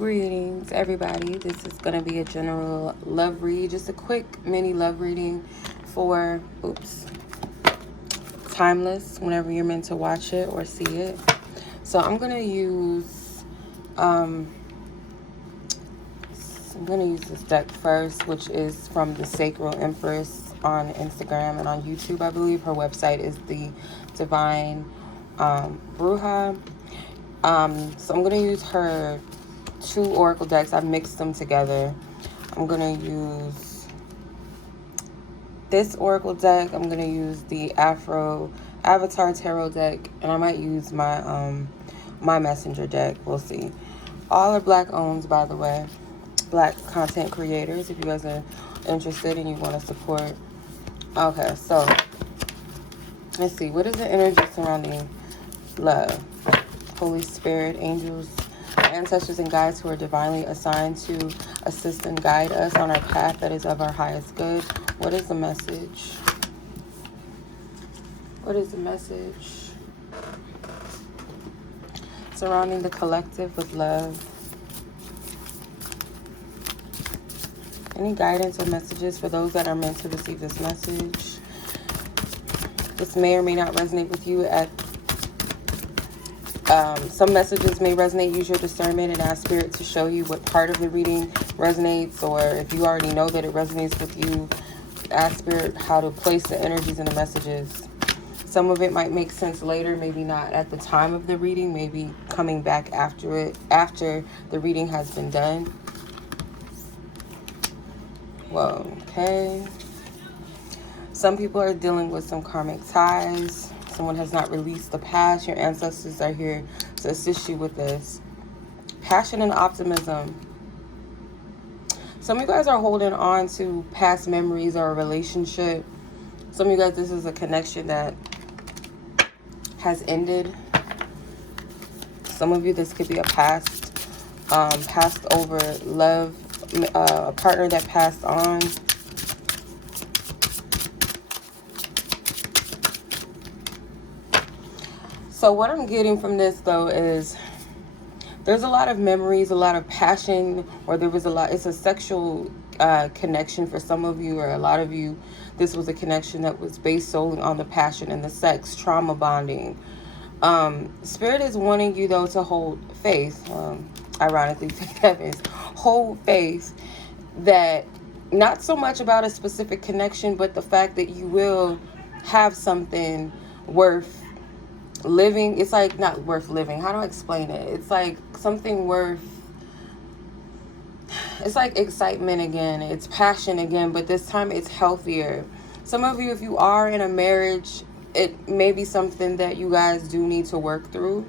Greetings, everybody. This is going to be a general love read, just a quick mini love reading for, timeless, whenever you're meant to watch it or see it. So I'm going to use, this deck first, which is from the Sacral Empress on Instagram and on YouTube, I believe. Her website is the Divine Bruja. So I'm going to use her 2 oracle decks. I've mixed them together. I'm going to use this oracle deck. I'm going to use the Avatar Tarot deck. And I might use my my messenger deck. We'll see. All are Black owned, by the way. Black content creators, if you guys are interested and you want to support. Okay, so let's see. What is the energy surrounding love? Holy Spirit, angels, ancestors, and guides who are divinely assigned to assist and guide us on our path that is of our highest good. What is the message? What is the message surrounding the collective with love? Any guidance or messages for those that are meant to receive this message? This may or may not resonate with you at some messages may resonate. Use your discernment and ask Spirit to show you what part of the reading resonates, or if you already know that it resonates with you, ask Spirit how to place the energies in the messages. Some of it might make sense later, maybe not at the time of the reading, maybe coming back after the reading has been done. Whoa, okay. Some people are dealing with some karmic ties. Someone has not released the past. Your ancestors are here to assist you with this. Passion and optimism. Some of you guys are holding on to past memories or a relationship. Some of you guys, this is a connection that has ended. Some of you, this could be a passed over love, a partner that passed on. So what I'm getting from this, though, is there's a lot of memories, a lot of passion, or there was a lot. It's a sexual connection for some of you, or a lot of you. This was a connection that was based solely on the passion and the sex, trauma bonding. Spirit is wanting you, though, to hold faith. Ironically, faith heavens. Hold faith that not so much about a specific connection, but the fact that you will have something worth living. It's like not worth living. How do I explain it? It's like something worth, it's like excitement again. It's passion again, but this time it's healthier. Some of you, if you are in a marriage, it may be something that you guys do need to work through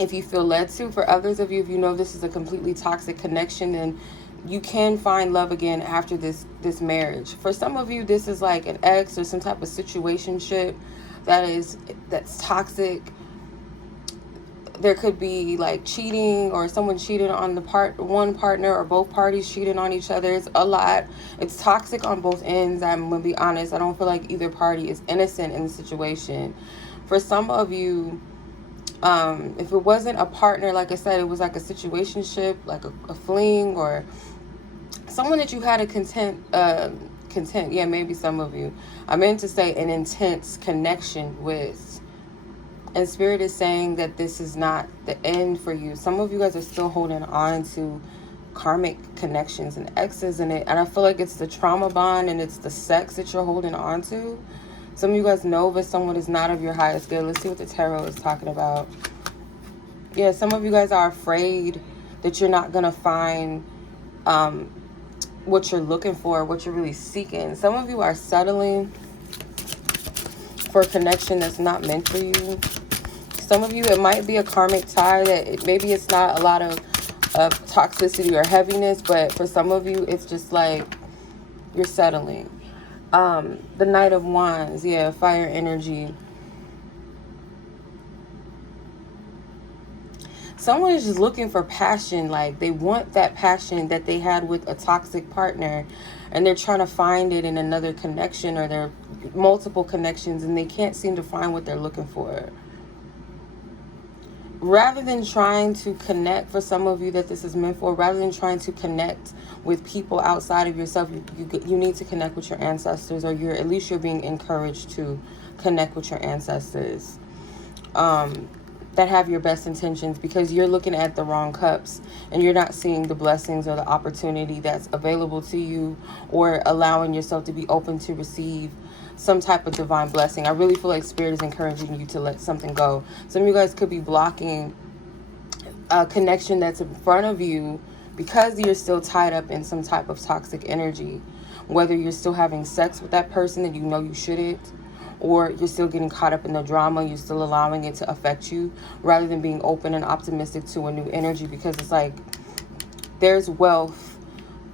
if you feel led to. For others of you, if you know this is a completely toxic connection, then you can find love again after this marriage. For some of you, this is like an ex or some type of situationship that's toxic. There could be like cheating, or someone cheated on one partner, or both parties cheated on each other. It's a lot. It's toxic on both ends. I'm gonna be honest. I don't feel like either party is innocent in the situation. For some of you, if it wasn't a partner, like I said, it was like a situationship, like a fling, or someone that you had a content, yeah, maybe some of you. I meant to say an intense connection with. And Spirit is saying that this is not the end for you. Some of you guys are still holding on to karmic connections and exes in it. And I feel like it's the trauma bond and it's the sex that you're holding on to. Some of you guys know that someone is not of your highest good. Let's see what the tarot is talking about. Yeah, some of you guys are afraid that you're not going to find what you're looking for, what you're really seeking. Some of you are settling for a connection that's not meant for you. Some of you, it might be a karmic tie that maybe it's not a lot of toxicity or heaviness, but for some of you, it's just like you're settling. The Knight of Wands, yeah, fire energy. Someone is just looking for passion. Like they want that passion that they had with a toxic partner, and they're trying to find it in another connection, or there are multiple connections, and they can't seem to find what they're looking for. rather than trying to connect, for some of you that this is meant for, rather than trying to connect with people outside of yourself, you need to connect with your ancestors, or at least you're being encouraged to connect with your ancestors that have your best intentions, because you're looking at the wrong cups and you're not seeing the blessings or the opportunity that's available to you, or allowing yourself to be open to receive some type of divine blessing. I really feel like Spirit is encouraging you to let something go. Some of you guys could be blocking a connection that's in front of you because you're still tied up in some type of toxic energy. Whether you're still having sex with that person that you know you shouldn't, or you're still getting caught up in the drama, you're still allowing it to affect you, rather than being open and optimistic to a new energy. Because it's like there's wealth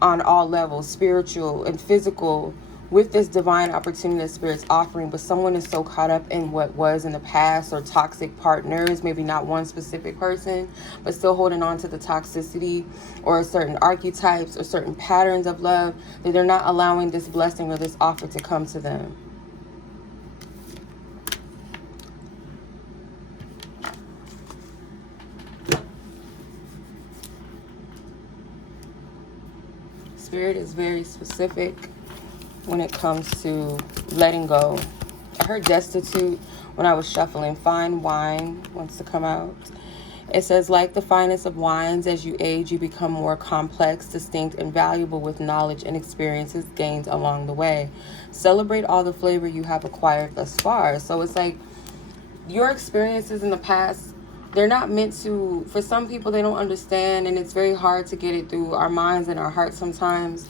on all levels, spiritual and physical, with this divine opportunity that Spirit's offering. But someone is so caught up in what was in the past, or toxic partners, maybe not one specific person, but still holding on to the toxicity or certain archetypes or certain patterns of love, that they're not allowing this blessing or this offer to come to them. Spirit is very specific when it comes to letting go. I heard destitute when I was shuffling. Fine wine wants to come out. It says, like the finest of wines, as you age, you become more complex, distinct, and valuable with knowledge and experiences gained along the way. Celebrate all the flavor you have acquired thus far. So it's like your experiences in the past, they're not meant to, for some people, they don't understand, and it's very hard to get it through our minds and our hearts sometimes.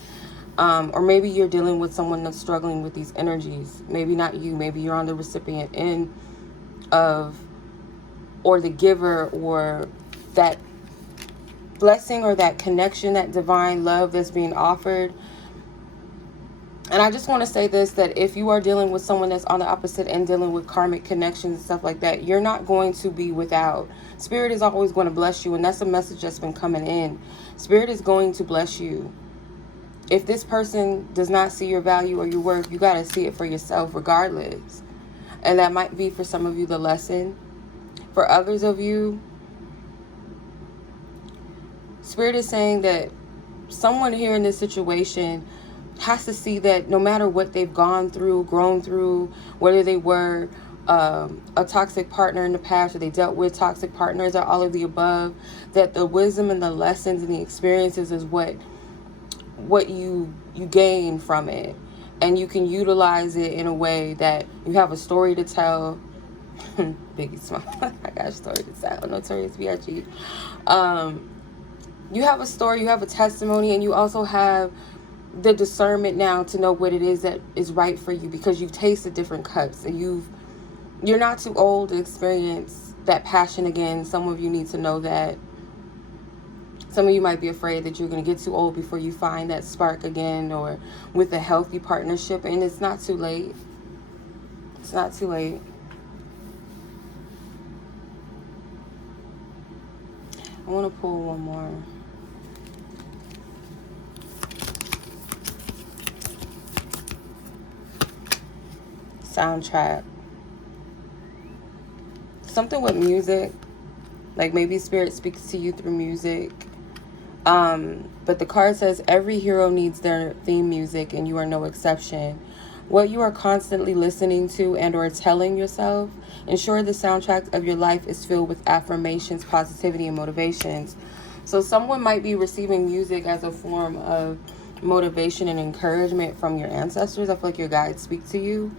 Or maybe you're dealing with someone that's struggling with these energies. Maybe not you. Maybe you're on the recipient end of, or the giver, or that blessing or that connection, that divine love that's being offered. And I just want to say this, that if you are dealing with someone that's on the opposite end, dealing with karmic connections and stuff like that, you're not going to be without. Spirit is always going to bless you, and that's a message that's been coming in. Spirit is going to bless you. If this person does not see your value or your worth, you got to see it for yourself regardless. And that might be, for some of you, the lesson. For others of you, Spirit is saying that someone here in this situation has to see that no matter what they've gone through, grown through, whether they were a toxic partner in the past, or they dealt with toxic partners, or all of the above, that the wisdom and the lessons and the experiences is what you gain from it. And you can utilize it in a way that you have a story to tell. Biggie Small. I got a story to tell. Notorious B.I.G. You have a story, you have a testimony, and you also have the discernment now to know what it is that is right for you, because you've tasted different cups, and you're not too old to experience that passion again. Some of you need to know that. Some of you might be afraid that you're going to get too old before you find that spark again, or with a healthy partnership, and it's not too late. It's not too late. I want to pull one more. Soundtrack. Something with music. Like maybe Spirit speaks to you through music. But the card says every hero needs their theme music, and you are no exception. What you are constantly listening to and or telling yourself, ensure the soundtrack of your life is filled with affirmations, positivity, and motivations. So someone might be receiving music as a form of motivation and encouragement from your ancestors. I feel like your guides speak to you.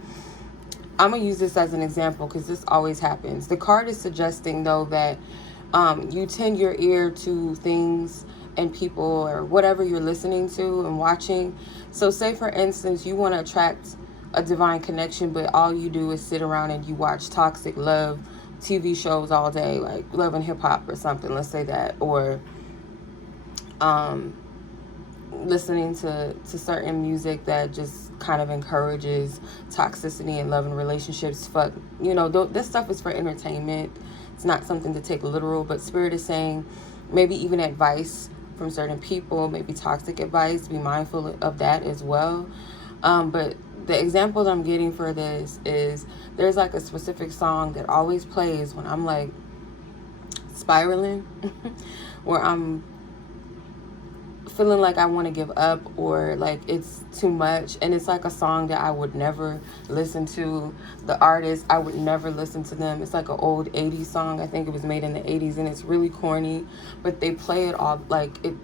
I'm going to use this as an example because this always happens. The card is suggesting, though, that you tend your ear to things and people or whatever you're listening to and watching. So say, for instance, you want to attract a divine connection, but all you do is sit around and you watch toxic love TV shows all day, like Love and Hip Hop or something, let's say that, or listening to certain music that just kind of encourages toxicity in love and relationships. This stuff is for entertainment. It's not something to take literal, but Spirit is saying maybe even advice from certain people, maybe toxic advice, be mindful of that as well. But the example that I'm getting for this is there's like a specific song that always plays when I'm like spiraling, where I'm feeling like I want to give up, or like it's too much. And it's like a song that I would never listen to. The artist, I would never listen to them. It's like an old 80s song. I think it was made in the 80s, and it's really corny, but they play it all, like it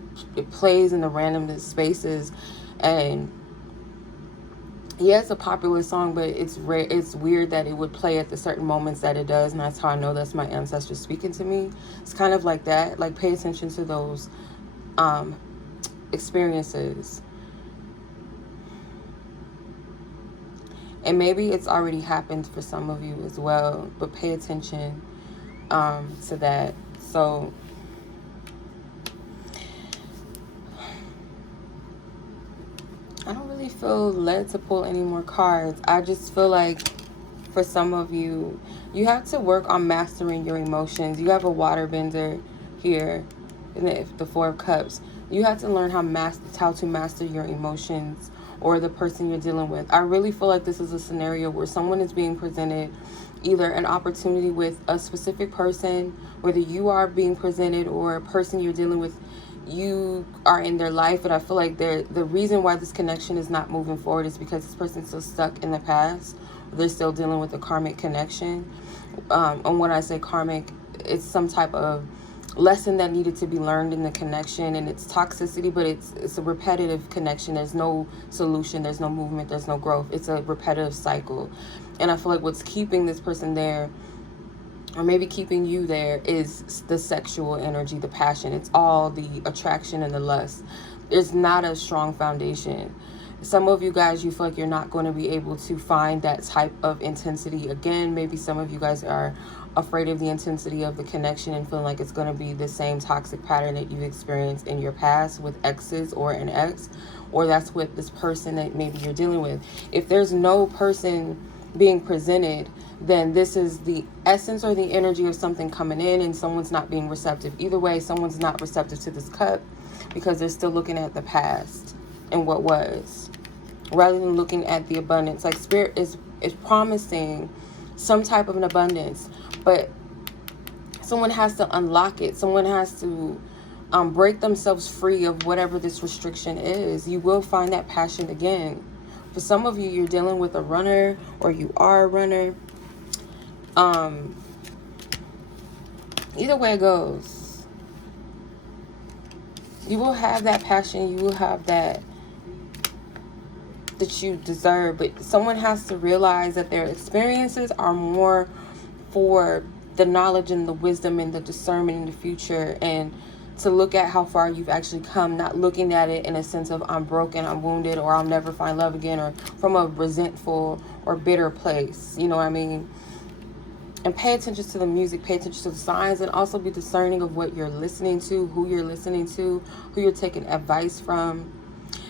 plays in the random spaces. And yeah, it's a popular song, but it's rare. It's weird that it would play at the certain moments that it does, and that's how I know that's my ancestors speaking to me. It's kind of like that. Like, pay attention to those experiences. And maybe it's already happened for some of you as well, but pay attention to that. So I don't really feel led to pull any more cards. I just feel like for some of you, you have to work on mastering your emotions. You have a water bender here in the Four of Cups. You have to learn how to master your emotions, or the person you're dealing with. I really feel like this is a scenario where someone is being presented either an opportunity with a specific person, whether you are being presented or a person you're dealing with, you are in their life. But I feel like the reason why this connection is not moving forward is because this person's still stuck in the past. They're still dealing with a karmic connection. And when I say karmic, it's some type of lesson that needed to be learned in the connection, and it's toxicity, but it's a repetitive connection. There's no solution, there's no movement, there's no growth. It's a repetitive cycle. And I feel like what's keeping this person there, or maybe keeping you there, is the sexual energy, the passion. It's all the attraction and the lust. There's not a strong foundation. Some of you guys, you feel like you're not going to be able to find that type of intensity again. Maybe some of you guys are afraid of the intensity of the connection and feeling like it's going to be the same toxic pattern that you've experienced in your past with exes or an ex, or that's with this person that maybe you're dealing with. If there's no person being presented, then this is the essence or the energy of something coming in, and someone's not being receptive. Either way, someone's not receptive to this cup because they're still looking at the past and what was, rather than looking at the abundance. Like, spirit is promising some type of an abundance, but someone has to unlock it. Someone has to break themselves free of whatever this restriction is. You will find that passion again. For some of you, you're dealing with a runner, or you are a runner. Either way it goes, you will have that passion. You will have that you deserve. But someone has to realize that their experiences are more for the knowledge and the wisdom and the discernment in the future, and to look at how far you've actually come, not looking at it in a sense of I'm broken, I'm wounded, or I'll never find love again, or from a resentful or bitter place. You know what I mean? And pay attention to the music, pay attention to the signs, and also be discerning of what you're listening to, who you're listening to, who you're taking advice from.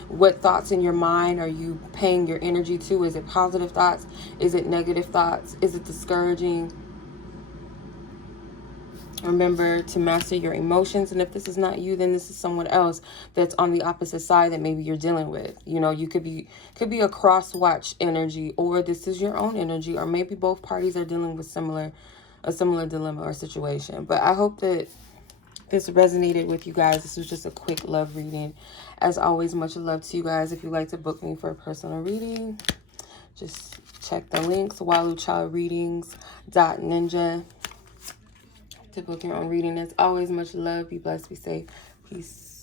What thoughts in your mind are you paying your energy to? Is it positive thoughts? Is it negative thoughts? Is it discouraging? Remember to master your emotions. And if this is not you, then this is someone else that's on the opposite side that maybe you're dealing with. You know, you could be a cross watch energy, or this is your own energy, or maybe both parties are dealing with a similar dilemma or situation. But I hope that this resonated with you guys. This was just a quick love reading. As always, much love to you guys. If you'd like to book me for a personal reading, just check the links, waluchildreadings.ninja, to book your own reading. As always, much love. Be blessed, be safe. Peace.